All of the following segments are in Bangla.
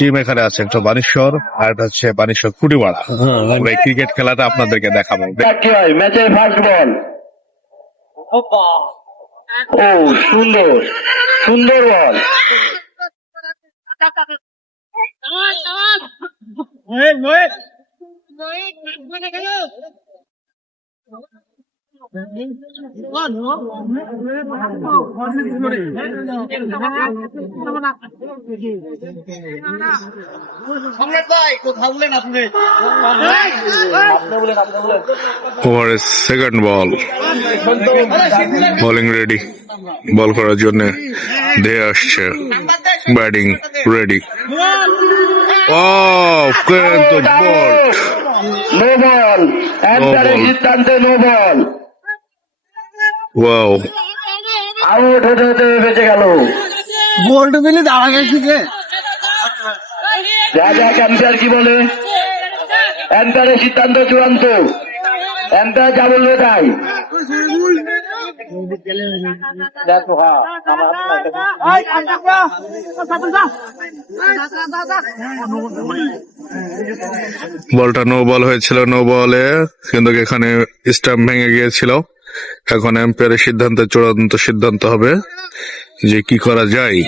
টিম এখানে আছে, একটা বানেশ্বর আর একটা হচ্ছে বানেশ্বর কুড়িমারা। আমরা এই ক্রিকেট খেলাটা আপনাদেরকে দেখাবো। কি হয় ম্যাচের ফার্স্ট বল। ও সুন্দর সুন্দর বল। ওভারের সেকেন্ড বল, বোলিং রেডি, বল করার জন্য ধেয়ে আসছে, ব্যাটিং রেডি। ও কিন্তু বল, নো বল, এম্পায়ারের সিদ্ধান্তে নো বল। ওয়াও, আউট হতে হতে বেঁচে গেল। বলটা দিলে দাঁড়া গেছে যে দেখ এম্পায়ার কি বলে। এম্পায়ারের সিদ্ধান্ত চূড়ান্ত, এম্পায়ার যা বলবে তাই। বলটা নো বল হয়েছিল, নো বলে কিন্তু এখানে স্টাম্প ভেঙে গিয়েছিল। এখন এম্পায়ারের সিদ্ধান্তে চূড়ান্ত সিদ্ধান্ত হবে যে কি করা যায়।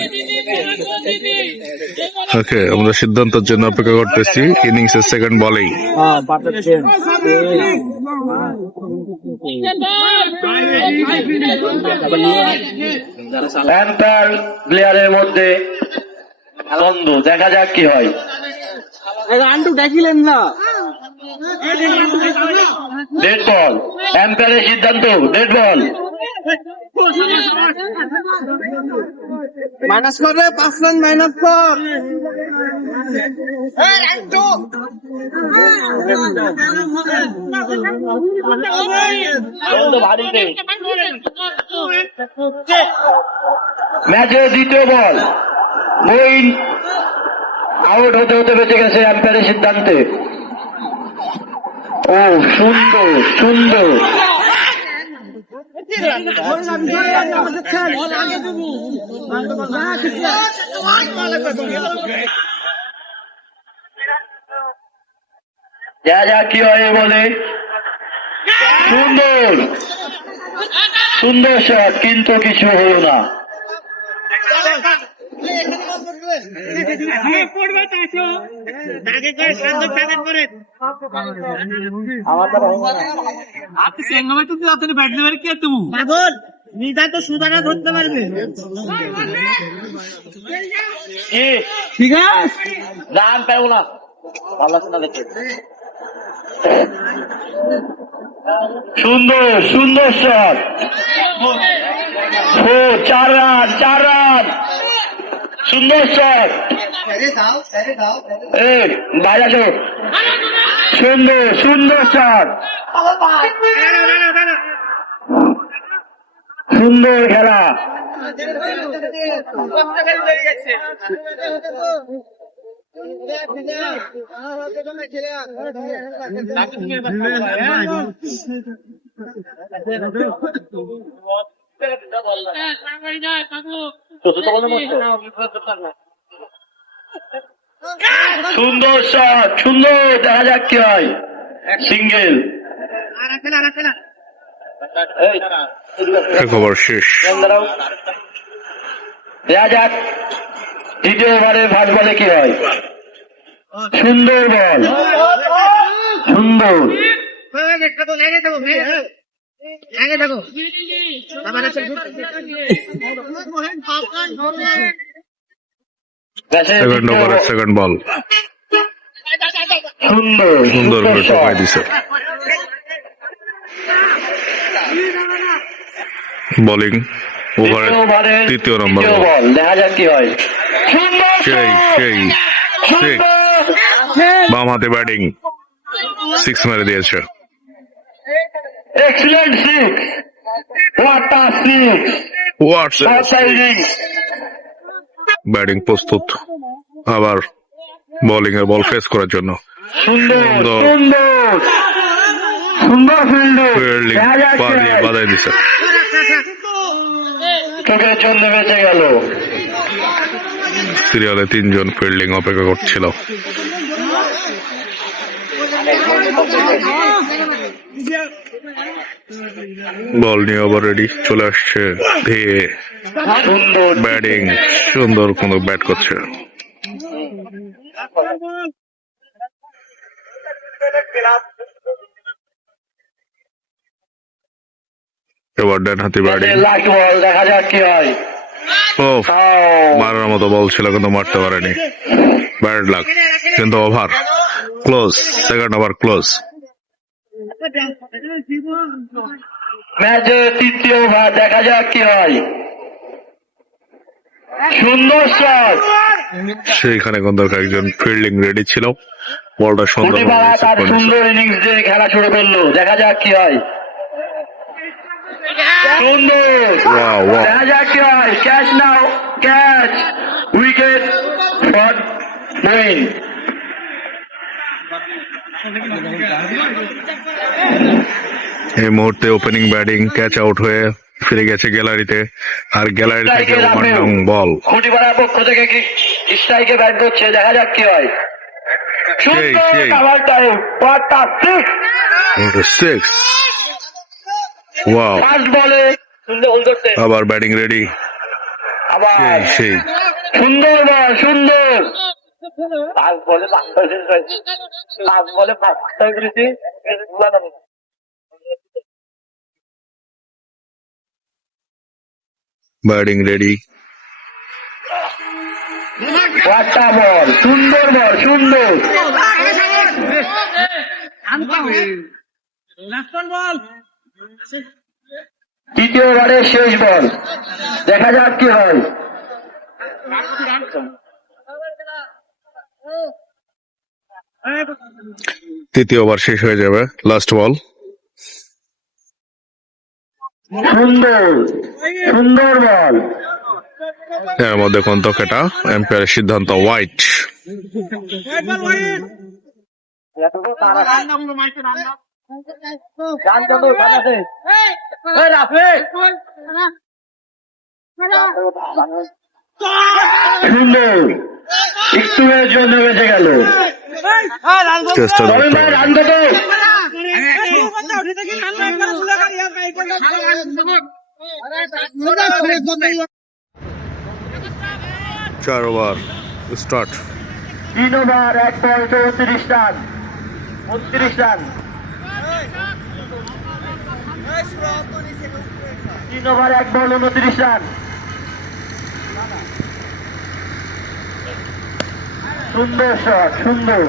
ওকে, আমরা সিদ্ধান্তের জন্য অপেক্ষা করতেছি। ইনিংস এর সেকেন্ড বলেই এম্পায়ার প্লেয়ারের মধ্যে দ্বন্দ্ব, দেখা যাক কি হয়। রানটু দেখিলেন না, ডেড বল, এম্পায়ারের সিদ্ধান্ত ডেড বল। মাইনাস করে 5 রান মাইনাস কর। ম্যাচের দ্বিতীয় বল, মঈন আউট হতে হতে বেঁচে গেছে এম্পায়ারের সিদ্ধান্তে। ও সুন্দর সুন্দর। যা যা কি হয় বলে। সুন্দর সুন্দর শট, কিন্তু কিছু হলো না। ধরতে পারবে ঠিক আছে, রান পাবো না, ভালো আছে না দেখে। সুন্দর সুন্দর শট, 4 রান 4 রান, সুন্দর শট। বাইরে আসো, সুন্দর সুন্দর শট, সুন্দর খেলা। সুন্দর শট, সুন্দর, দেখা যাক কি হয়। সিঙ্গেল, এক ওভার শেষ। দেখা যাক দ্বিতীয় ওভারের ফার্স্ট বলে কি হয়। সুন্দর বল, সুন্দর। সেকেন্ড ওভারের সেকেন্ড বল, সুন্দর সুন্দর করে টোকাই দিছে। বোলিং ওভারের তৃতীয় নম্বর বল, দেখা যাক কি হয়। সেই সেই বাম হাতে ব্যাটিং, 6 মেরে দিয়েছে। Excellent six, what a six. Batting প্রস্তুত আবার বোলিং এর বল ফেস করার জন্য। সুন্দর সুন্দর সুন্দর ফিল্ডিং বাধাই দিছে। চোখের জন্য বেঁচে গেল। সিরিয়ালে 3 জন ফিল্ডিং অপেক্ষা করছিল। বল নিয়ে আবার রেডি চলে আসছে ধেয়ে সুন্দর ব্যাটিং সুন্দর কোনো ব্যাট করছে। এবার ডান হাতি ব্যাটিং। লাস্ট বল, দেখা যাক কি হয়। ও Out. মারার মতো বল ছিল কিন্তু মারতে পারেনি, ব্যাড লাক। কিন্তু over close, second over close. ম্যাচের তৃতীয় ওভার, দেখা যাক কি হয়। সুন্দর শট, সেইখানে কিন্তু একজন ফিল্ডিং রেডি ছিল, বলটা সুন্দর প্রতিভা তার সুন্দর ইনিংস দিয়ে খেলা শুরু করলো, দেখা যাক কি হয়। সুন্দর, Wow, wow. দেখা যাক কি হয়। Catch now, catch, wicket for Moin. এই মুহূর্তে ওপেনিং ব্যাটিং ক্যাচ আউট হয়ে ফিরে গেছে গ্যালারিতে, আর গ্যালারি থেকে ওয়ান ডাউন বল। খুঁটিপাড়ার পক্ষ থেকে কি স্ট্রাইকে ব্যাট করছে, দেখা যাক কি হয়। সুন্দর সেই। কাভার টাইম, পাঁচটা সিক্স। 6 ওয়াও, ফার্স্ট বলে সুন্দর হোল করছে, আবার ব্যাটিং রেডি। আবার সেই সুন্দর বল, সুন্দর। লাস্ট বলে পাঁচটা করেছি। Batting ready. একটা বল, সুন্দর বল, সুন্দর। তৃতীয় ওভারের শেষ বল, দেখা যাক কি হয়। তৃতীয় ওভার শেষ হয়ে যাবে, লাস্ট বল। সুন্দর, সুন্দর বল। এর মধ্যে কন্তক এটা এম্পায়ারের সিদ্ধান্ত হোয়াইট। সুন্দর, একটু এর জন্য বেঁচে গেল। চেষ্টা তবে করতে ভাই হবে। রান কত? 4 ওভার স্টার্ট। 3 ওভার 1 বল 34 রান, 32 রান। 3 ওভার 1 বল 29 রান। সুন্দর শট, সুন্দর।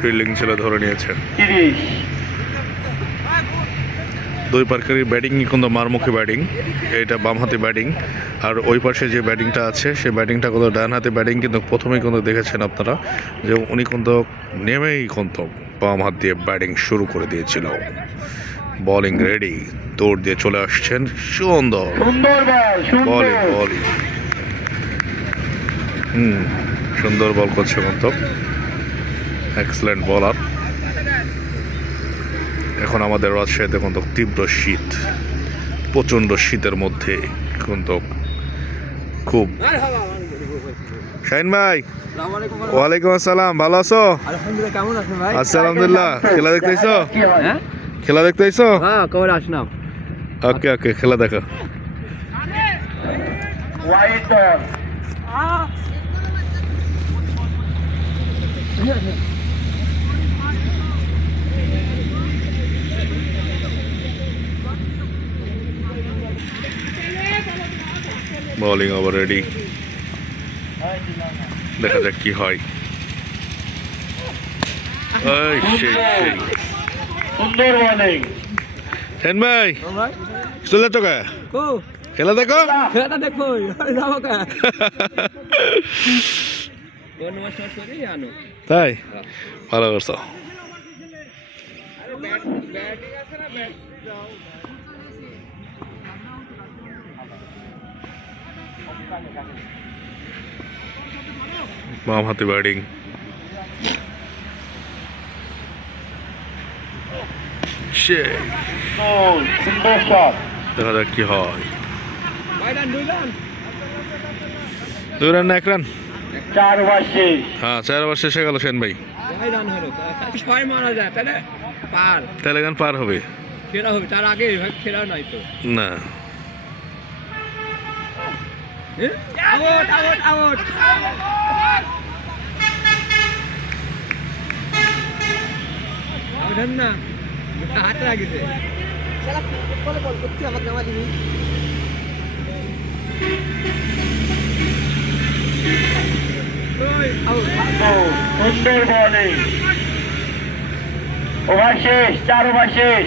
ফিল্ডিং ছিল ধরে নিয়েছে। 30। দুই পার্কেরই ব্যাটিং কিন্তু মারমুখী ব্যাটিং, এটা বামহাতি ব্যাটিং। আর ওই পাশে যে ব্যাটিংটা আছে সেই ব্যাটিংটা কিন্তু ডান হাতি ব্যাটিং, কিন্তু প্রথমেই কিন্তু দেখেছেন আপনারা যে উনি কিন্তু নেমেই কিন্তু বাম হাত দিয়ে ব্যাটিং শুরু করে দিয়েছিল। বোলিং রেডি, দৌড় দিয়ে চলে আসছেন, সুন্দর সুন্দর বল, সুন্দর। বলিং সুন্দর বল করছে কিন্তু, এক্সেলেন্ট বলার। এখন আমাদের রাজশাহীতে কিন্তু তীব্র শীত, প্রচন্ড শীতের মধ্যে কিন্তু খুব। শাহিন ভাই, ওয়ালাইকুম আসসালাম, ভালো আছো? আলহামদুলিল্লাহ, কেমন আছেন ভাই? আচ্ছা আলহামদুলিল্লাহ। খেলা দেখতে আইছো? কি হয়? হ্যাঁ খেলা দেখতে আইছো? হ্যাঁ, কবে আসলাম? ওকে ওকে, খেলা দেখো। White ball, bowling over ready, দেখা যাক কি হয়। এই সেই সেই সুন্দর বলিং। শাহিন ভাই, ভাই চলে তো কে কো খেলা দেখো। খেলাটা দেখো, যাবো কে? কোন মাস করে জানো? তাই ভালো করছো। বাম হাতে ব্যাটিং, সেই সুন্দর শট। দেখা যাক কি হয়। ভাই রান, 2 রান। 2 রান না 1 রান? 4 ওভার শেষ। হ্যাঁ 4 ওভার শেষে গেল সেন ভাই। 6 রান হলো, 6 মারা যায় তাহলে পার, তেলেগান পার হবে ফেরা হবে, তার আগে ভাই ফেরা নাই তো। না। আউট আউট আউট, আউট না, হাতে লাগিছে। সুন্দর বলিং। ওভার শেষ, 4 ওভার শেষ।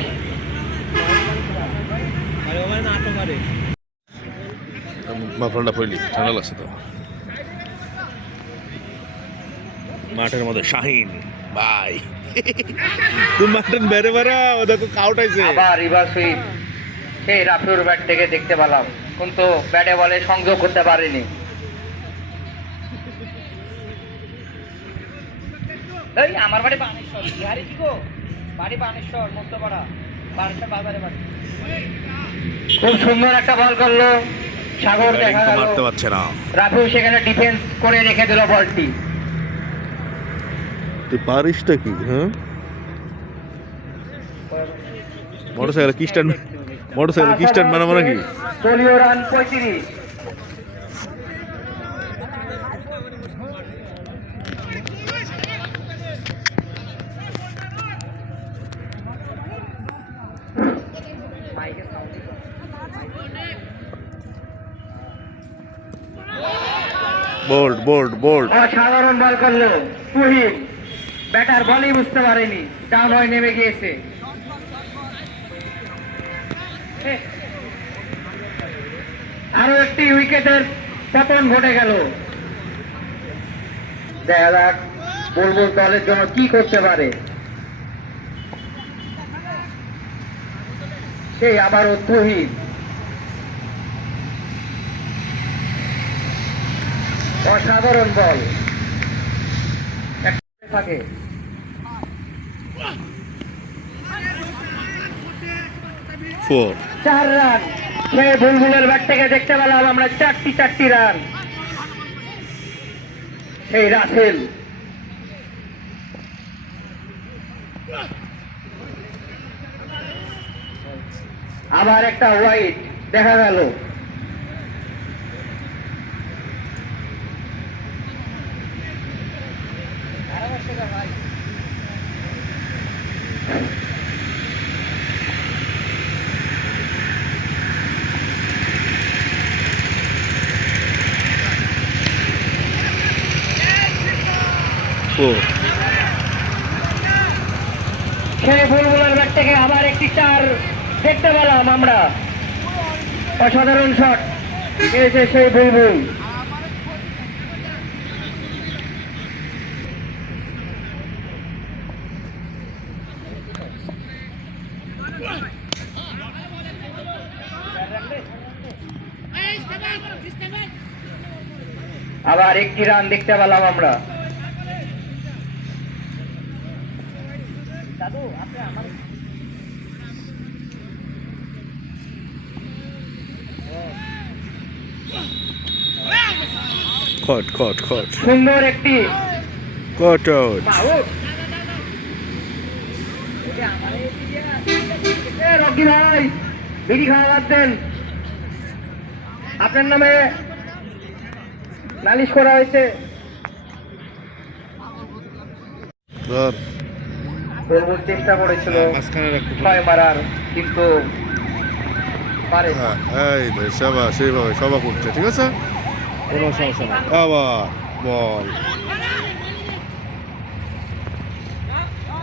আরে ওভার না, 8 ওভারে। মাফলাটা পড়লি, ঠান্ডা লাগছে তো। মাঠের মধ্যে শাহিন ভাই, তুমি মাঠের বেড়ে বেড়াও, দেখো কাউট আইছে। আবার রিভার্স সুইপ, সেই রাফিউর ব্যাট থেকে দেখতে পেলাম, কিন্তু ব্যাটে বলে সংযোগ করতে পারেনি। এই আমার বাড়ি বানেশ্বর, বিহারি কি গো? বাড়ি বানেশ্বর, মধ্যপাড়া, বানেশ্বর বাজারে বাড়ি। খুব সুন্দর একটা বল করলো সাগর, দেখা গেল মারতে পারছে না। রাফিউ সেখানে ডিফেন্স করে রেখে দিল বলটি। তুই পারিসটা কি? হ্যাঁ, মোটরসাইকেল কি স্ট্যান্ড, মোটরসাইকেল কি স্ট্যান্ড বানাবো নাকি? দলীয় রান 35। Bold bold bold. অসাধারণ বল করলো তুহিন, ব্যাটার বলই বুঝতে পারেনি, ডাউন হয়ে নেমে গিয়েছে। আরো একটি উইকেটের পতন ঘটে গেল। দেখা যাক বুলবুল দলের জন্য কি করতে পারে। সেই আবারও তুহিন, অসাধারণ বল থাকে। 4 রান, সেই বুলবুলের ব্যাট থেকে দেখতে পেলাম আমরা 4টি রান। সেই রাসেল, আবার একটা ওয়াইড দেখা গেল। সেই বুলবুলের ব্যাট থেকে আবার একটি 4 দেখতে পেলাম আমরা। অসাধারণ শট খেয়েছে সেই বুলবুল। আবার একটি রান দেখতে পেলাম আমরা। খট খট খট, সুন্দর একটি কট আউট। রকি ভাই, বিড়ি খাওয়া বাদ দেন, আপনার নামে নালিশ করা হয়েছে। ধর, বুলবুল চেষ্টা করেছিল মাঝখানে রাখতে 6 মারার, কিন্তু পারে না। হ্যাঁ, এই যে সবা সেইভাবে সবা করছে, ঠিক আছে, কোনো সমস্যা নেই। আবার বল,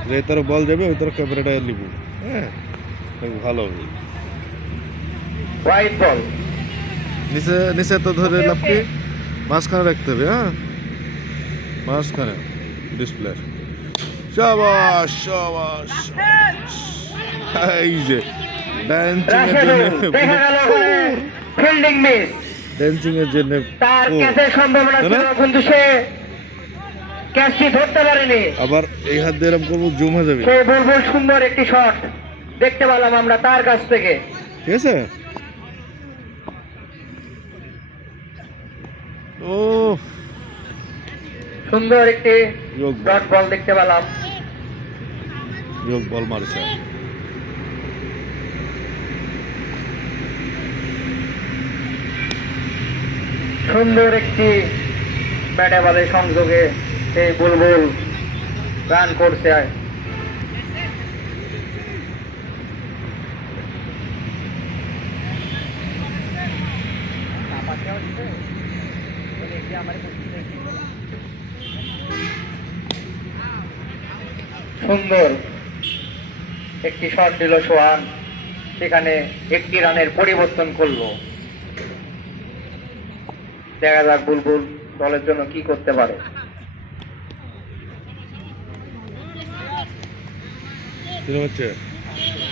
যে তোর বল যাবে ওই তোর ক্যামেরাটা নিব। হ্যাঁ, ভালো হবে। হোয়াইট বল, নিচে নিচে তো ধরে লাভ কি, মাঝখানে রাখতে হবে। হ্যাঁ, মাঝখানে ডিসপ্লে। শাবাশ শাবাশ, এই যে ড্যান্সিং এর জন্য, দেখা গেল ফিল্ডিং মিস। ড্যান্সিং এর জন্য তার ক্যাচের সম্ভাবনা ছিল, কিন্তু সে ক্যাচটি ধরতে পারেনি। আবার এই হাত দিয়ে এরকম করবো, জুম হয়ে যাবে। সেই বুলবুল সুন্দর একটি শট দেখতে পেলাম আমরা তার কাছ থেকে। ঠিক আছে, ও সুন্দর একটি যোগ ডট বল দেখতে পেলাম। যোগ বল মারছে। সুন্দর একটি ব্যাটে বলে সংযোগে এই বুলবুল রান করছে। সুন্দর একটি শট দিল সোহান, সেখানে একটি রানের পরিবর্তন করলো। দেখা যাক বুলবুল দলের জন্য কি করতে পারে। হচ্ছে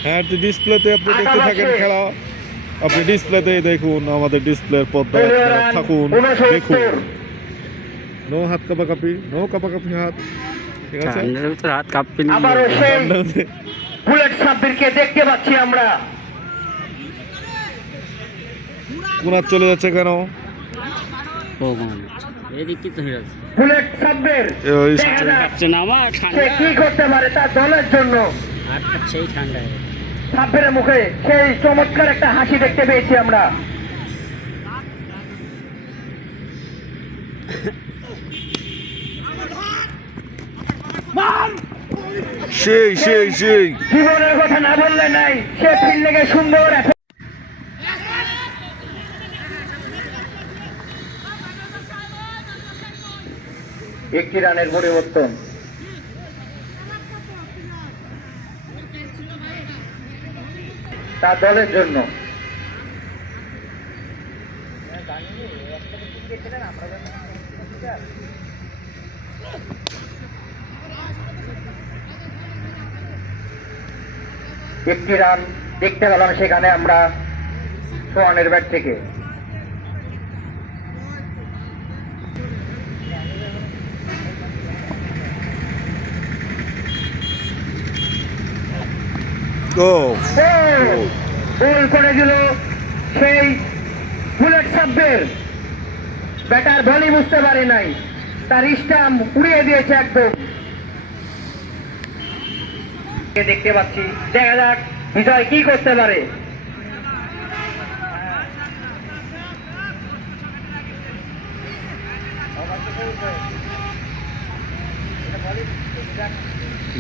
হ্যাঁ, ডিসপ্লেতে আপনি দেখতে থাকেন খেলা, আপনি ডিসপ্লেতে দেখুন, আমাদের ডিসপ্লের পর্দায় আপনারা থাকুন, দেখুন। নো হাত কাপাকাপি, নো কাপাকাপি হাত, ঠিক আছে? হাত কাঁপবে না। আবারও সেই বুলেট সাব্বিরকে দেখতে পাচ্ছি আমরা। কোনার চলে যাচ্ছে কেন? এদিকে তো হয়ে যাচ্ছে। বুলেট সাব্বির ওই দেখা যাক কাঁপছে না আমার, সে ঠান্ডা কি করতে পারে তার দলের জন্য। হাত কাঁপছেই ঠান্ডায়। সাব্বিরের মুখে সেই চমৎকার একটা হাসি দেখতে পেয়েছি আমরা। সেই সেই সেই জীবনের কথা না বললে নাই, সে ফিল্ড লেগে সুন্দর একটি রানের পরিবর্তন। তার দলের জন্য একটি রান দেখতে পেলাম সেখানে আমরা সোহানের ব্যাট থেকে। গো গোল করে দিল সেই বুলেট সাব্বির। ব্যাটার বলই বুঝতে পারে নাই, তার স্টাম্প উড়িয়ে দিয়েছে একদম। দেখতে পাচ্ছি, দেখা যাক বিজয় কি করতে পারে।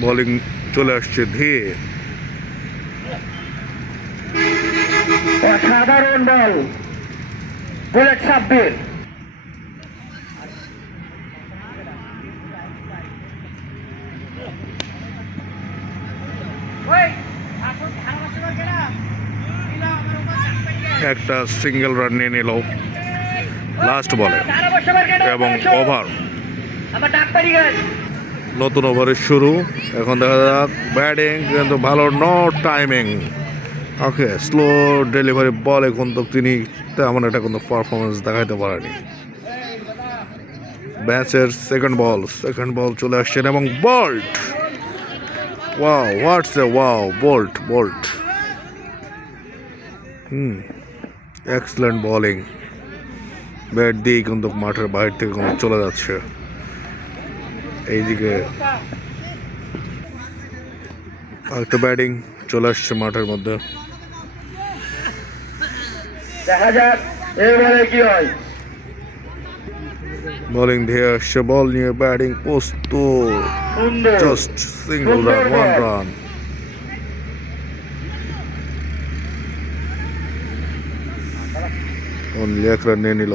বোলিং চলে আসছে ধীরে। অসাধারণ বল বুলেট সাব্বির। একটা সিঙ্গেল রান নিয়ে নিল লাস্ট বলে এবং ওভার। আমার ডাক পারি গেল। নতুন ওভারের শুরু। এখন দেখা যাক ব্যাটিং কিন্তু ভালো, নো টাইমিং। ওকে, স্লো ডেলিভারি বল। এখন তো তিনি তেমন একটা কোনো পারফরমেন্স দেখাইতে পারেনি। ম্যাচের সেকেন্ড বল চলে আসছেন এবং Boult. Wow, what's a wow, Boult. Excellent bowling. Bat দিয়ে কিন্তু মাঠের বাইরে থেকে কিন্তু চলে যাচ্ছে। এইদিকে একটা ব্যাটিং চলে আসছে মাঠের মধ্যে। দেখা যাক এবারে কি হয়। বোলিং দিয়ে আসছে, বল নিয়ে ব্যাটিং প্রস্তুত। সুন্দর just single run, one run. Only এক রান নিয়ে নিল।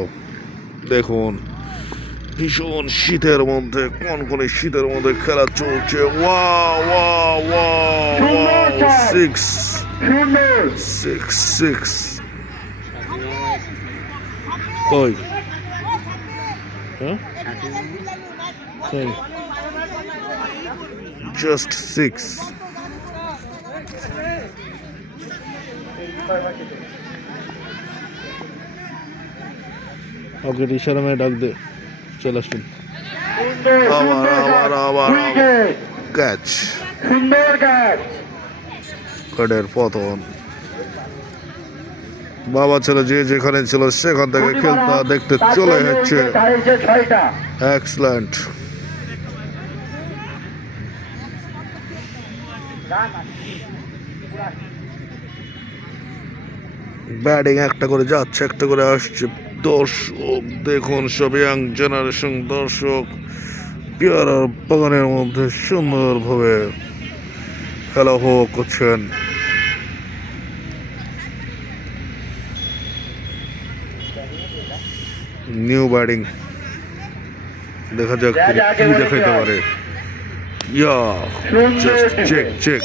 দেখুন ভীষণ শীতের মধ্যে, কনকনে শীতের মধ্যে খেলা চলছে। Wow, six. কই জাস্ট সিক্স। ওকে, ইশারা মেয়ে ডাক দে, চলে আসুন। আবার ক্যাচ, সুন্দর ক্যাচ। কাডের পতন। বাবা ছেলে যে যেখানে ছিল সেখান থেকে খেলতে দেখতে চলে যাচ্ছে। ছয়টা এক্সেলেন্ট। ব্যাটিং একটা করে যাচ্ছে, একটা করে আসছে। দর্শক দেখুন, সব ইয়াং জেনারেশন দর্শক পেয়ারার বাগানের মধ্যে সুন্দরভাবে খেলা উপভোগ করছেন। নিউ ব্যাটিং, দেখা যাক তিনি কি দেখাইতে পারে। Yeah just check check.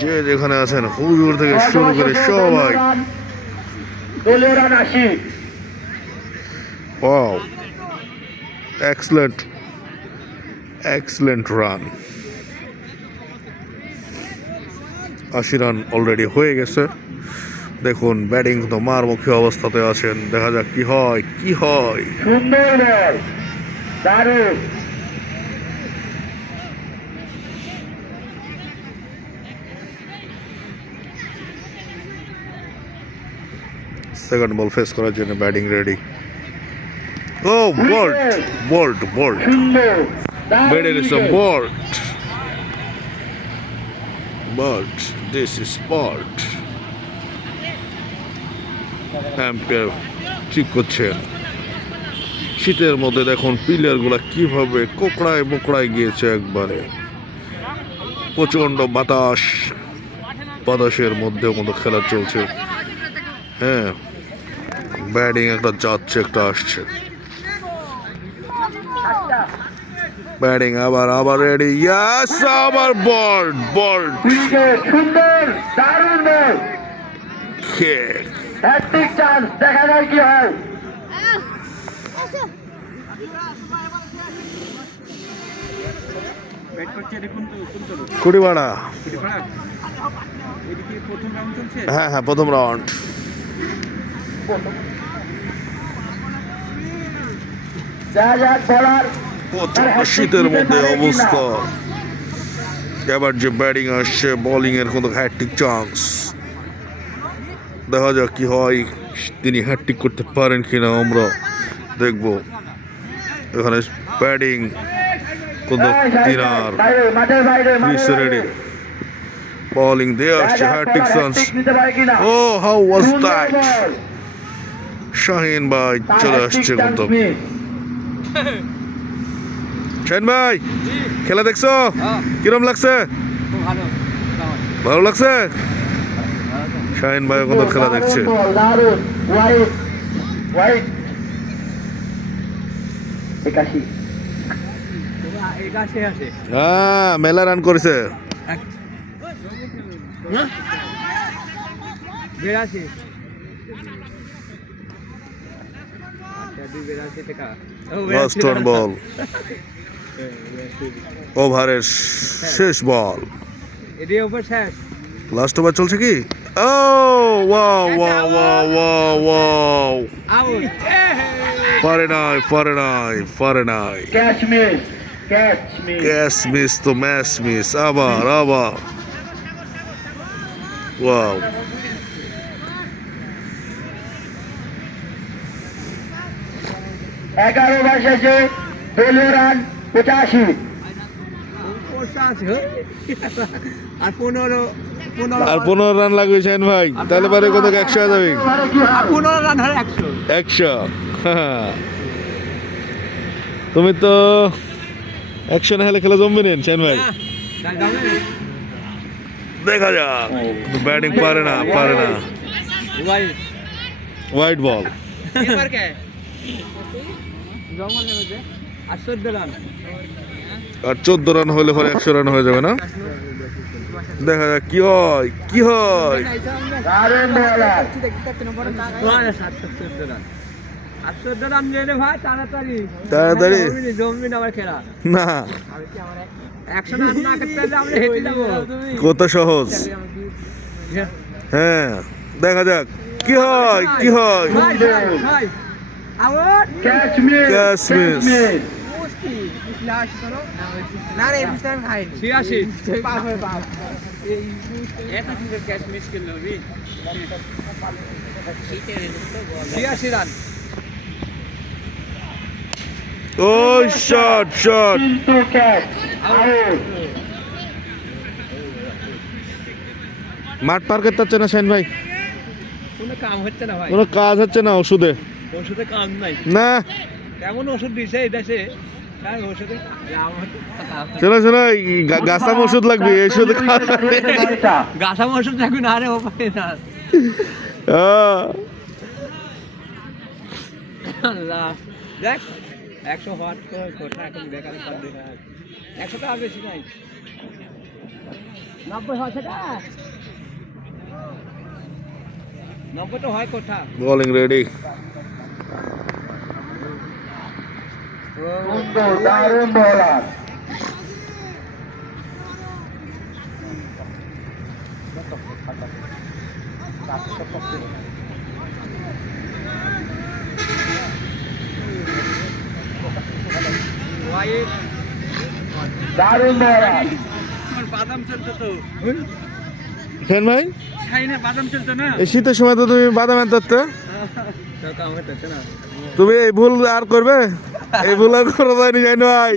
যে যেখানে আছেন হুজুর থেকে শুরু করে সবাই। দলীয় run 80। Wow, excellent excellent run. 80 run already হয়ে গেছে। দেখুন ব্যাটিং তো মারমুখী অবস্থাতে আছেন, দেখা যাক কি হয় কি হয়। সুন্দর বল, দারুণ। সেকেন্ড বল ফেস করার জন্য ব্যাটিং রেডি। ও বোল্ট বোল্ট বোল্ট, সুন্দর, দারুণ middle is a wicket। bolt, but this is sport. Umpire ঠিক করছেন। শীতের মধ্যে দেখুন প্লেয়ার গুলা কিভাবে কোকড়ায় মোকড়ায় গিয়েছে একবারে। প্রচন্ড বাতাস, বাতাসের মধ্যেও কিন্তু খেলা চলছে। হ্যাঁ, ব্যাটিং একটা যাচ্ছে একটা আসছে। ব্যাটিং আবার রেডি। ইয়াস, আবার বল বল উইকেট, সুন্দর, দারুণ বল। কিক। হ্যাট্রিক চান্স, দেখা যায় কি হয়। ব্যাট করছে দেখুন তো কোন চলো কুড়িবাড়া। এদিকে প্রথম রাউন্ড চলছে। হ্যাঁ হ্যাঁ, প্রথম রাউন্ড। যা যাক বলার। প্রচন্ড শীতের মধ্যে অবস্থা। এবার যে ব্যাটিং আসছে, বোলিং এর কোনো হ্যাট্রিক চান্স। দেখা যাক কি হয়, তিনি হ্যাট্রিক করতে পারেন কিনা আমরা দেখবো। এখানে ব্যাটিং কিন্তু তিনার মাঠের বাইরে, রেডি। বোলিং দিয়ে আসছে হ্যাট্রিক চান্স। নিতে পারে কিনা। ও হাউ ওয়াজ দ্যাট। বল। শাহিন ভাই চলে আসছে কিন্তু। শাহিন ভাই, খেলা দেখছো? কিরম লাগছে? খুব ভালো। ভালো লাগছে? শাহিন ভাই এখন খেলা দেখছে। দারুণ, হোয়াইট, হোয়াইট। 81। একাশে আছে। হ্যাঁ, মেলা রান করেছে। বিরাশি। বিরাশি টাকা। লাস্ট রান বল, ওভারের শেষ বল। এদিকে ওভার শেষ। লাস্ট ওভার চলছে কি? Oh wow wow wow wow wow, out. পারে নাই পারে নাই পারে নাই। Catch miss, catch miss. Catch miss তো ম্যাচ মিস। আবার আবার ওয়াও। 11 ওভার শেষে দলীয় রান 85। আর 15 আর 15 রান লাগবে শাহিন ভাই, তাহলে পারে কত 100 হয়ে যাবে। 15 রান হয় 100। 100। তুমি তো 100 না হলে খেলা জমবে নেন শাহিন ভাই। দেখা যাক, ব্যাটিং পারে না পারে না। White ball. আর 14 রান। আর 14 রান হলে পরে 100 রান হয়ে যাবে না? দেখা যাক কি হয় কি হয়। দারুণ বলার। 14 রান। আর 14 রান মেরে ভাই তাড়াতাড়ি তাড়াতাড়ি জমবি না আমার খেলা। না, 100 রান না করতে পারলে আমরা হেঁটে যাবো। কত সহজ। হ্যাঁ, দেখা যাক কি হয় কি হয়। Out. Catch miss, Catch catch miss। Miss. না রে এপিসটা আমি খাইনি 86 পাস হয়ে পাস এত সুন্দর ক্যাচ মিস করলো আমি 86 রান ও শট কিন্তু ক্যাচ আউট। মাঠ পার করতে হচ্ছে না শাইন ভাই, কোনো কাম হচ্ছে না ভাই, কোনো কাজ হচ্ছে না ওষুধে, ওষুধে কাম নাই, না কেমন ওষুধ দিছে এই দেশে, তাই ওষুধে শোনো শোনো গাছাম ওষুধ লাগবে, এই ওষুধে গাছাম ওষুধ দেখুন আরে ওপারে না আল্লাহ দেখ 100 ওয়াট কোটা এখন দেখালে পার দেখা 100 টাকা বেশি নাই 90 হয় সেটা 90 তো হয় কোঠা বোলিং রেডি। সুন্দর দারুণ বোলার। ওয়াইড দারুণ বোলার। তোমার বাদাম চলতো তো শাইন ভাই ছাইনে বাদাম চলতো না এই শীতের সময় তো তুমি বাদাম আনতে তো কাম হচ্ছে না তুমি এই ভুল আর করবে, এই ভুল আর করা যায়নি জানো ভাই,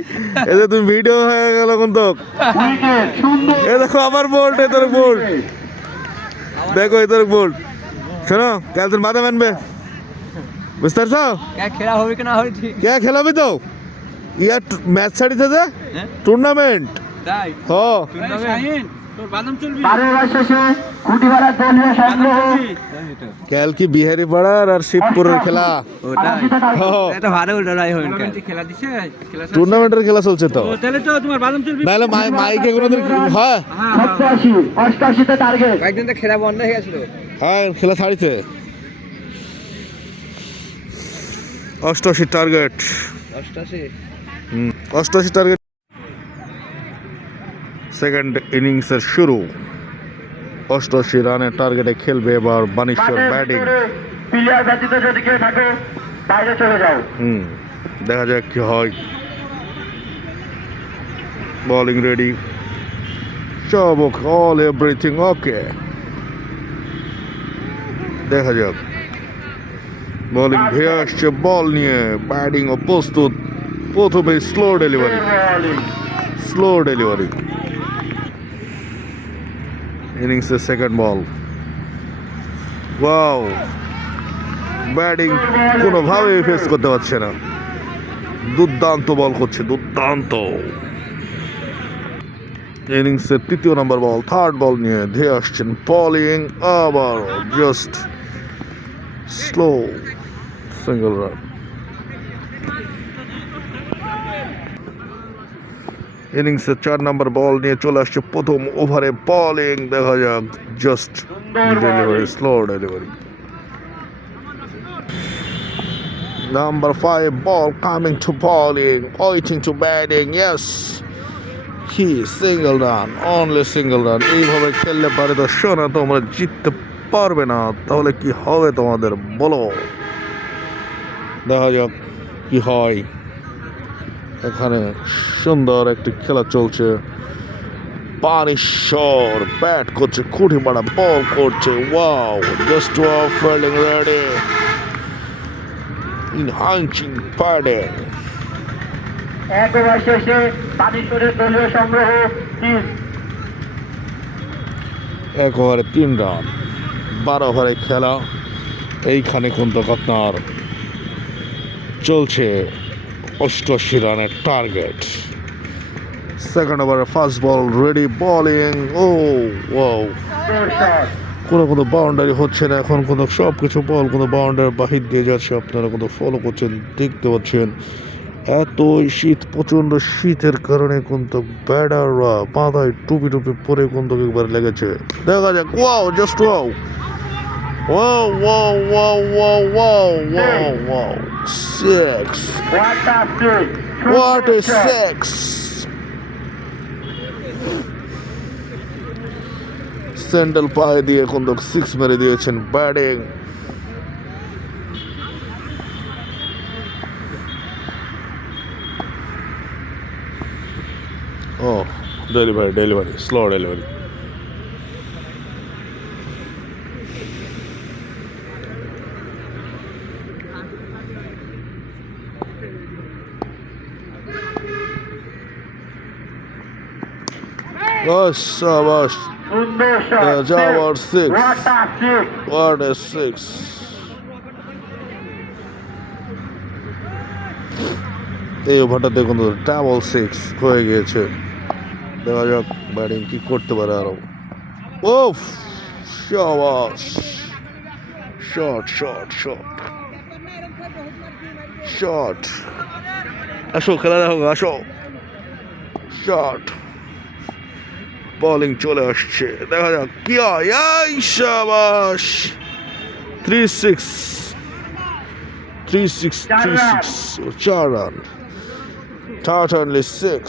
এই যে তুমি ভিডিও হয়ে গেল কিন্তু উইকেট সুন্দর। এই দেখো আবার বোল্ট, এই তোর বোল্ট দেখো, এই তোর বোল্ট। শোনো কাল তুমি বাদাম আনবে, বুঝতে পারছো? খেলা হবে কি না হবে ঠিক কে খেলাবি তো ইয়ার ম্যাচ ছাড়িতে যে হ্যাঁ টুর্নামেন্ট তাই হ শাহিন তোর বাদাম চলবি 12 ওভার শেষে খুঁটিপাড়া দলীয় সংগ্রহ। কাল কি বিহারি পাড়ার আর শিবপুরের খেলা, ওটাই হ এটা ভালো লড়াই হয় খেলা দিছে খেলা টুর্নামেন্টের খেলা চলছে তো, তাহলে তো তোমার বাদাম চলবি নাহলে মাইকে কোনোদিন হয়, 87 88 টার্গেট। কয়েকদিন তো খেলা বন্ধ হয়ে গেছিল হ্যাঁ খেলা ছাড়িছে 88 টার্গেট, 88 টার্গেট। সেকেন্ড ইনিংসের শুরু, 88 রানের টার্গেটে খেলবে এবার বানেশ্বর ব্যাটিং। প্লেয়ার ব্যতীত যদি কেউ থাকে বাইরে চলে যাও। দেখা যাক কি হয়। বোলিং রেডি, সব অল এভরিথিং ওকে, দেখা যাক। বোলিং ভেয়ে আসছে বল নিয়ে, ব্যাটিং ও প্রস্তুত। প্রথমে স্লো ডেলিভারি, স্লো ডেলিভারি। ইনিংসের সেকেন্ড বল, ওয়াও, ব্যাটিং কোনোভাবেই ফেস করতে পারছে না, দুর্দান্ত বল করছে, দুর্দান্ত। ইনিংসের তৃতীয় নম্বর বল, থার্ড বল নিয়ে ধেয়ে আসছেন বোলিং, আবার জাস্ট স্লো সিঙ্গল রান। ইনিংসের 4 নম্বর বল নিয়ে চলে আসছে প্রথম ওভারে বোলিং, দেখা যাক just delivery, slow delivery. Number 5 ball coming to bowling, waiting to batting. Yes, he single run, only single run. এইভাবে খেললে পারে তো শোনা তোমরা জিততে পারবে না, তাহলে কি হবে তোমাদের বলো? দেখা যাক কি হয়। এখানে সুন্দর একটি খেলা চলছে, বানেশ্বর ব্যাট করছে, খুঁটি মারা বল করছে, wow, just wow, fielding ready, enhancing batting. এক ওভার শেষে বানেশ্বরের দলীয় সংগ্রহ 3। 1 ওভারে 3 রান, 12 ওভারে খেলা। এইখানে কিন্তু আপনার চলছে 88 রানের টার্গেট। সেকেন্ড ওভারে ফার্স্ট বল রেডি, বোলিং, ও ওয়াও, কোনো বাউন্ডারি হচ্ছে না এখন, কোনো সব কিছু বল কোনো বাউন্ডারি বাহির দিয়ে যাচ্ছে, আপনারা কোনো ফলো করছেন, দেখতে পাচ্ছেন। এতই শীত, প্রচণ্ড শীতের কারণে কিন্তু ব্যাটাররা মাথায় টুপি পরে কিন্তু একবার লেগেছে। দেখা যাক, wow, just wow, wow wow wow wow wow wow wow, 6, what a 6! Sandal পায়ে দিয়ে কিন্তু 6 মেরে দিয়েছেন ব্যাটিং। ও ডেলিভারি স্লো ডেলিভারি। শাবাশ, সুন্দর শট, যাওয়ার six, what a six! what a six। এই ওভারটাতে কিন্তু ডাবল সিক্স হয়ে গিয়েছে। দেখা যাক ব্যাটিং কি করতে পারে আরো। ওফ, শাবাশ, শট শট শট শট, আসো খেলা দেখো, আসো, শট, বোলিং চলে আসছে, দেখা যাক কি হয়। এই শাবাশ, 3-6, 3-6, 3-6, 4 রান, certainly 6।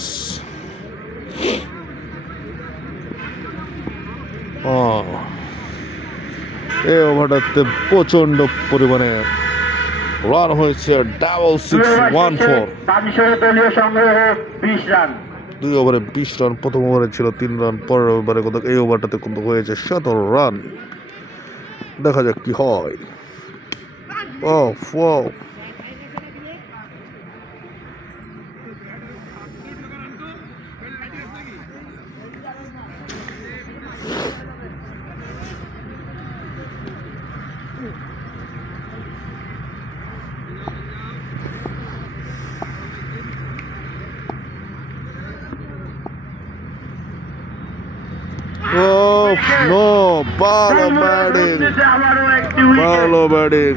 এই ওভারটাতে প্রচন্ড পরিমাণে রান হয়েছে, ডাবল 6, 1-4। বানিশোরের দলীয় সংগ্রহ 20 রান। 2 ওভারে 20 রান, প্রথম ওভারে ছিল 3 রান, পরের ওভারে কত, এই ওভারটাতে কিন্তু হয়েছে 17 রান। দেখা যাক কি হয়। ও নো, ভালো ব্যাটিং, আবারও একটি উইকেট। ভালো ব্যাটিং।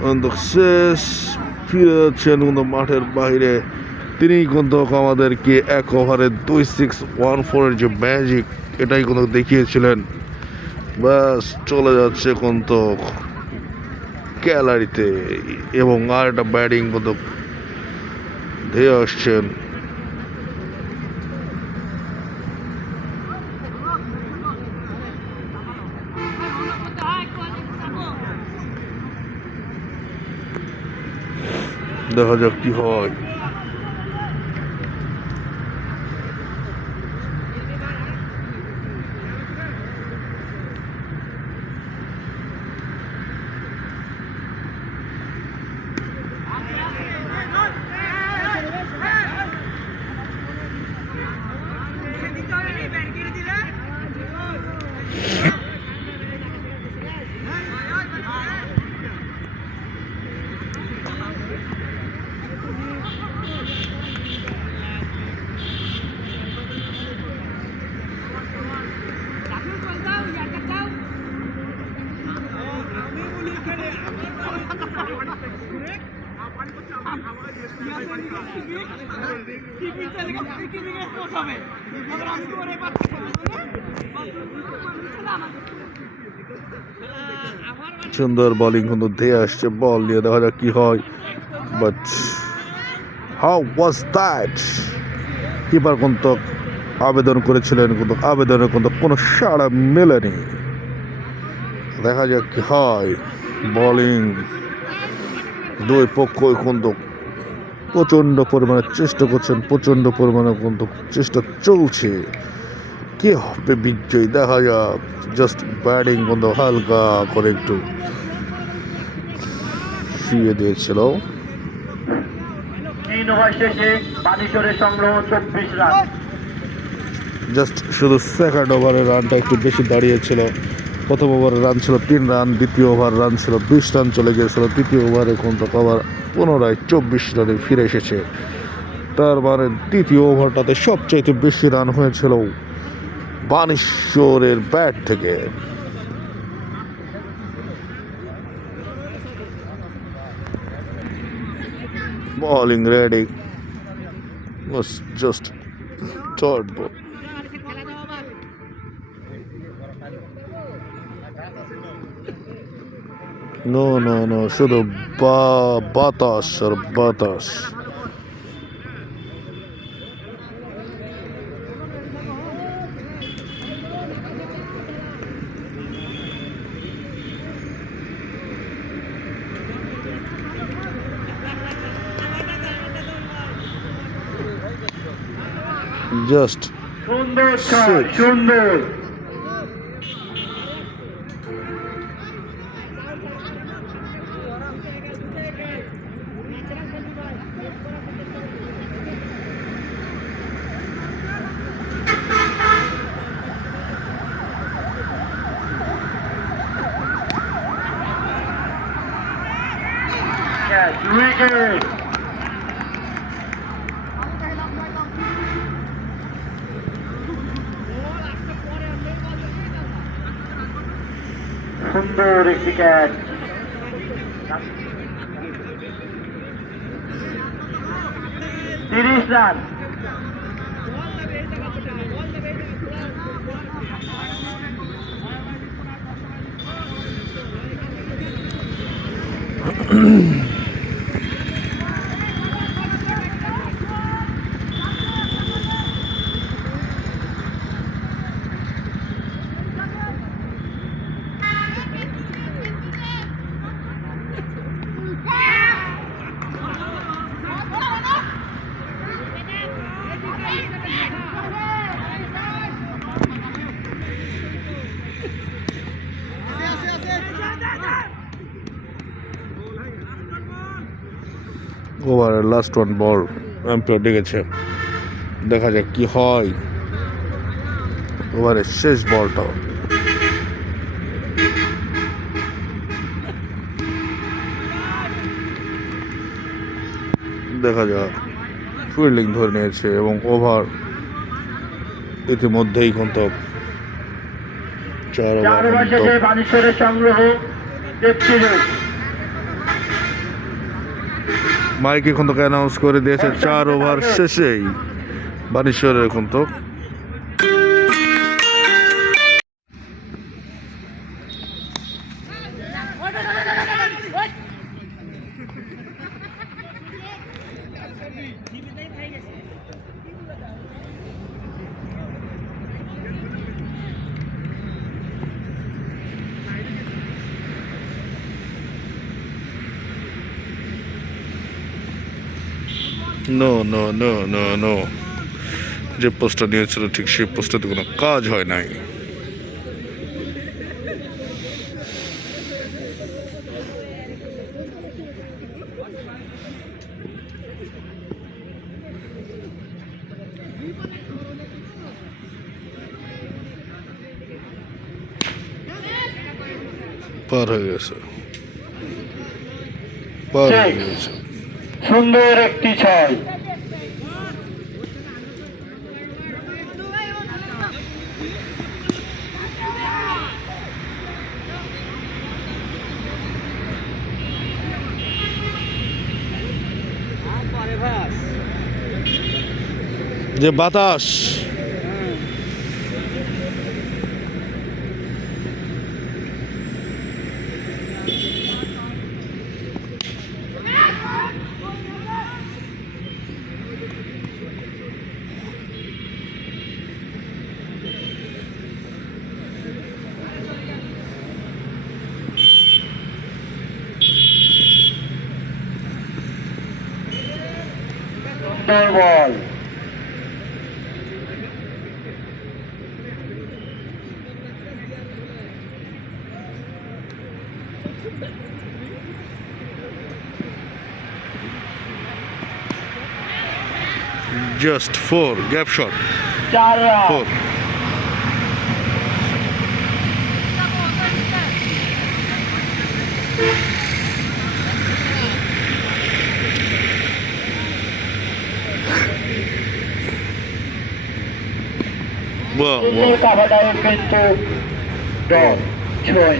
কিন্তু শেষ ফিরে যাচ্ছেন কিন্তু মাঠের বাইরে। তিনি কিন্তু আমাদেরকে 1 ওভারে 2-6-1-4 যে ম্যাজিক, এটাই কিন্তু দেখিয়েছিলেন। ব্যাস চলে যাচ্ছে কিন্তু গ্যালারিতে, এবং আর একটা ব্যাটিং কিন্তু ধেয়ে আসছেন। দেখা যাক কি হয়। সুন্দর বোলিং কিন্তু ধেয়ে আসছে, বল নিয়ে দেখা যাক কি হয়। But how was that? Keeper কিন্তু আবেদন করেছিলেন, কিন্তু আবেদনের কিন্তু কোনো সাড়া মেলেনি। দেখা যাক কি হয়। বোলিং দুই পক্ষই কিন্তু প্রচণ্ড পরিমাণে চেষ্টা করছেন, প্রচণ্ড পরিমাণে কিন্তু চেষ্টা চলছে। কি হবে বিজয়, দেখা যাক। জাস্ট ব্যাটিং কিন্তু হালকা করে একটু শুয়ে দিয়েছিল। 3 ওভার শেষে বানিশোরের সংগ্রহ 24 রান। জাস্ট শুধু সেকেন্ড ওভারের রানটা একটু বেশি দাঁড়িয়েছিল। প্রথম ওভারের রান ছিল 3 রান, দ্বিতীয় ওভার রান ছিল 20 রান চলে গিয়েছিল, তৃতীয় ওভারে কিন্তু আবার পুনরায় 24 রানে ফিরে এসেছে। তার মানে দ্বিতীয় ওভারটাতে সবচাইতে বেশি রান হয়েছিল বানেশ্বরের ব্যাট থেকে। Bowling ready was just third ball. No, শুধু বাতাস আর বাতাস। জাস্ট সুন্দর শট, Six. সুন্দর। Yes, wicket. সুন্দর একটি ক্যাচ। 30 রান। ওভারের লাস্ট ওয়ান বল এম্পায়ার ডেকেছে, দেখা যাক কি হয়। ওভারের শেষ বলটা দেখা যাক। ফিল্ডিং ধরে নিয়েছে এবং ওভার ইতিমধ্যেই কিন্তু 4 চার ওভার ওভার শেষে বানেশ্বরের সংগ্রহ 33 রান। মাইকে কিন্তু অ্যানাউন্স করে দিয়েছে 4 ওভার শেষেই বানেশ্বরের কিন্তু no no no no no, যে পোস্টটা নিয়েছিল ঠিক সেই পোস্টটাতে কোনো কাজ হয় নাই। পার হয়ে গেছে, পার হয়ে গেছে। সুন্দর একটি ছয়। যে বাতাস, সুন্দর ball. Just 4 gap shot, 4 run. 4। বাহ সুন্দর কাভার আউট কিন্তু ডট ছয়।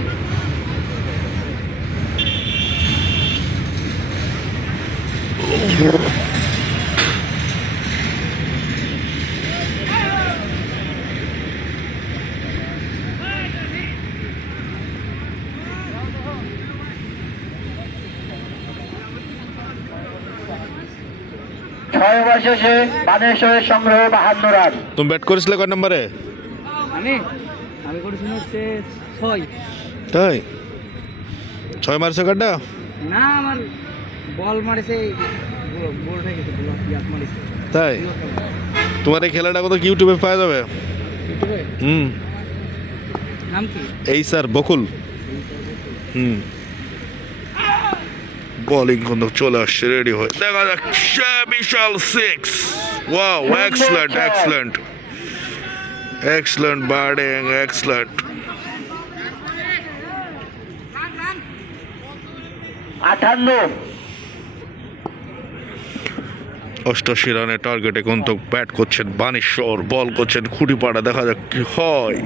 ছয় ওভার শেষে বানেশ্বরের সংগ্রহ 52 রান। তুমি ব্যাট করেছিলে কয় নম্বরে? আমি আমি করেছি হচ্ছে 6। তাই 6 মারছে কাটা? না আমার বল মারেছে, বল রেখেছে, বল মারেছে। তাই তোমার এই খেলাটা কত ইউটিউবে পাওয়া যাবে? হুম, নাম কি? এই স্যার বকুল। হুম, বোলিং কিন্তু চলে আসছে রেডি হয়ে, দেখা যাক বিশাল 6। Wow, excellent excellent excellent batting, excellent. 58 88 রানের টার্গেটে কিন্তু ব্যাট করছেন বানেশ্বর, বল করছেন খুঁটিপাড়া, দেখা যাক কি হয়।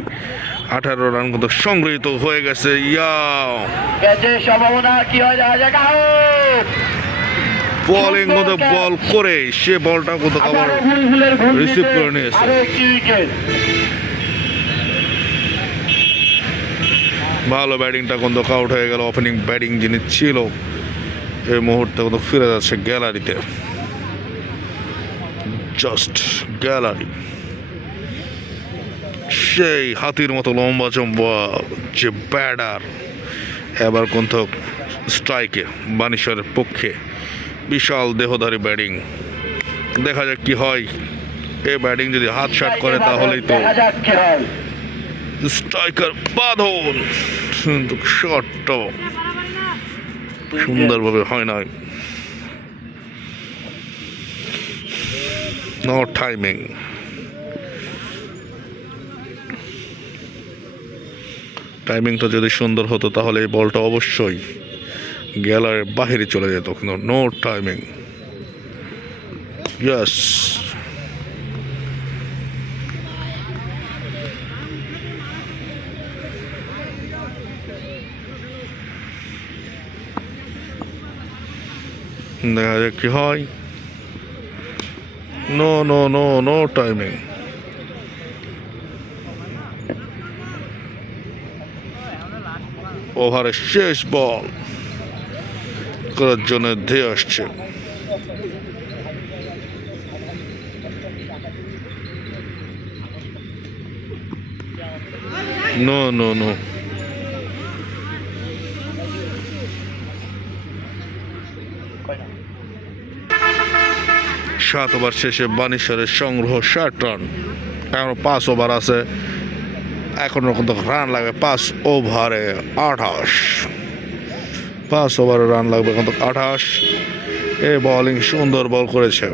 18 রান কিন্তু সংগৃহীত হয়ে গেছে। ক্যাচের সম্ভাবনা কি হয় দেখা যাক। আউট! বোলিং মধ্যে বল করে সে বলটা কিন্তু আবার রিসিভ করে নিয়েছে। আরো একটি উইকেট। ভালো ব্যাটিংটা কিন্তু আউট হয়ে গেল। ওপেনিং ব্যাটিং যিনি ছিল এই মুহূর্তে কিন্তু ফিরে যাচ্ছে গ্যালারিতে। জাস্ট গ্যালারি, সেই হাতির মতো লম্বা চম্বা যে ব্যাটার এবার কিন্তু স্ট্রাইকে বানেশ্বরের পক্ষে বিশাল দেহধারী ব্যাটিং। দেখা যাক কি হয়। এই ব্যাটিং যদি হাত শাট করে তাহলেই তো দেখা যাক কি হয়। স্ট্রাইকার বাঁধন, কিন্তু শটটা সুন্দরভাবে হয় নাই। No timing. টাইমিংটা যদি সুন্দর হতো তাহলে এই বলটা অবশ্যই গ্যালারির বাহিরে চলে যেত, কিন্তু নো টাইমিং। ইয়েস, দেখা যাক কি হয়। No no no no timing. ওভারের শেষ বল করার জন্য ধেয়ে আসছে। নো নো নো, 7 ওভার শেষে বানেশ্বরের সংগ্রহ 60 রান। এখন 5 ওভার আছে, এখনো কিন্তু রান লাগবে 5 ওভারে 28। 5 ওভারে রান লাগবে কিন্তু 28। এ বোলিং সুন্দর বল করেছে।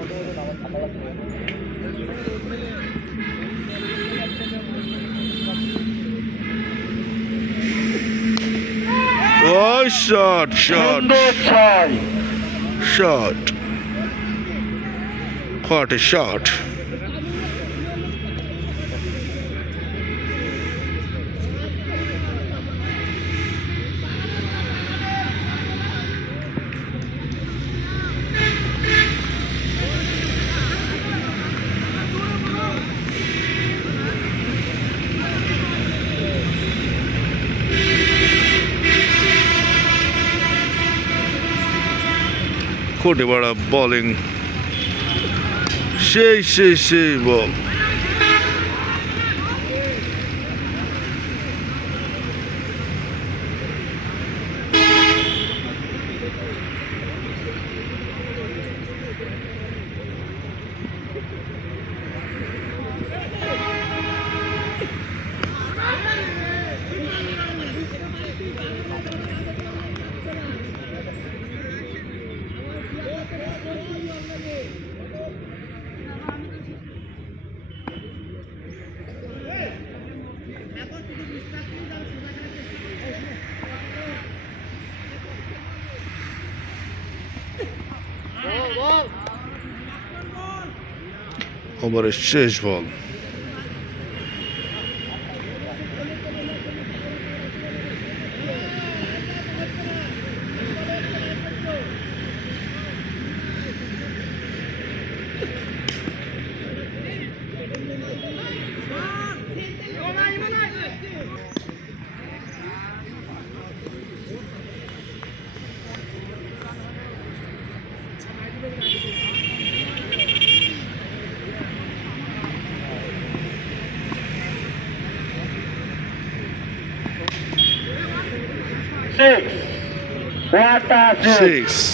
ও শট শট সুন্দর ছয়। Shot, what a shot. কোটি বড় বোলিং, সেই বল। ওভারের শেষ বল।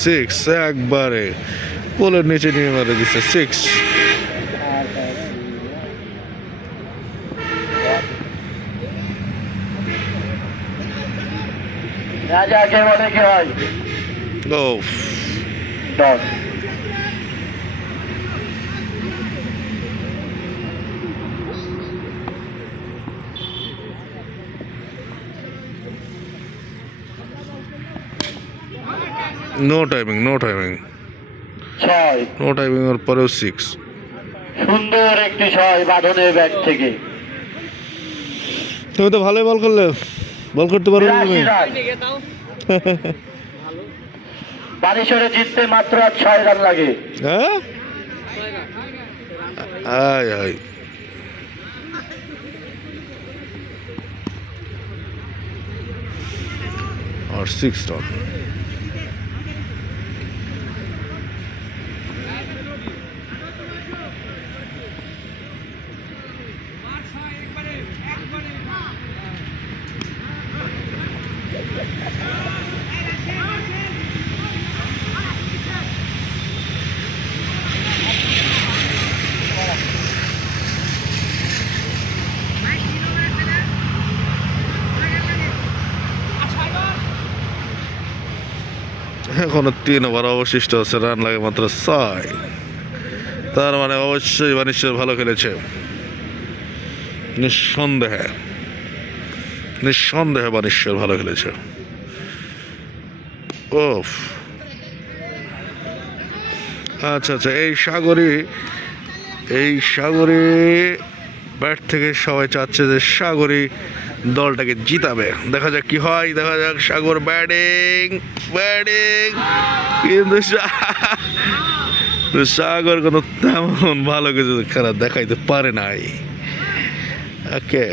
সিক্স একবারে পোলের নিচে নিয়ে মারে দিচ্ছে 6। রাজাকের বলে কি হয়? ও 10। No timing, no timing, 6। No timing এর পরেও 6। সুন্দর একটি 6 বাঁধনের ব্যাট থেকে। তুমি তো ভালোই বল করলে, বল করতে পারো না তুমি। 82 রান। বানেশ্বরে জিততে মাত্র আর 6 রান লাগে। হ্যাঁ আয় আয় আর 6 রান। এখনো 3 ওভার অবশিষ্ট আছে, রান লাগে মাত্র 6। তার মানে অবশ্যই বানেশ্বর ভালো খেলেছে, নিঃসন্দেহে নিঃসন্দেহে বানেশ্বর ভালো খেলেছে। ওফ, আচ্ছা আচ্ছা, এই সাগরী ব্যাট থেকে সবাই চাচ্ছে যে সাগরী দলটাকে জিতাবে। দেখা যাক কি হয়, দেখা যাক। সাগর ব্যাটিং কিন্তু সাগর কোনো তেমন ভালো কিছু খেলা দেখাইতে পারে নাই। ওকে,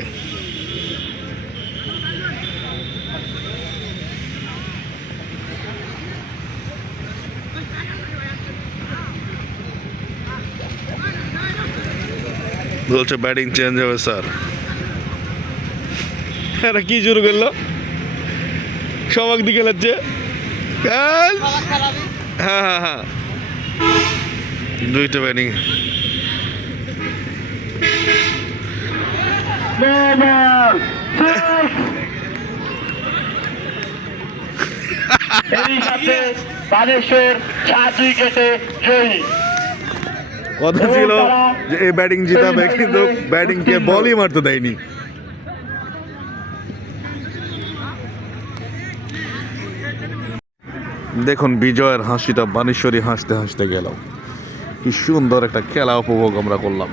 বলছে ব্যাটিং চেঞ্জ হবে স্যার। এরা কি শুরু করলো, সবাক দিকে লাগছে। হ্যাঁ হ্যাঁ হ্যাঁ, দুইটা ব্যাটিং। এই সাথে বানেশ্বর 7 উইকেটে জয়ী। কথা ছিল যে এই ব্যাটিং জিতাবে, কিন্তু ব্যাটিং কে বলই মারতে দেয়নি। দেখুন বিজয়ের হাসিটা বানেশ্বরী হাসতে হাসতে গেল। কি সুন্দর একটা খেলা উপভোগ আমরা করলাম।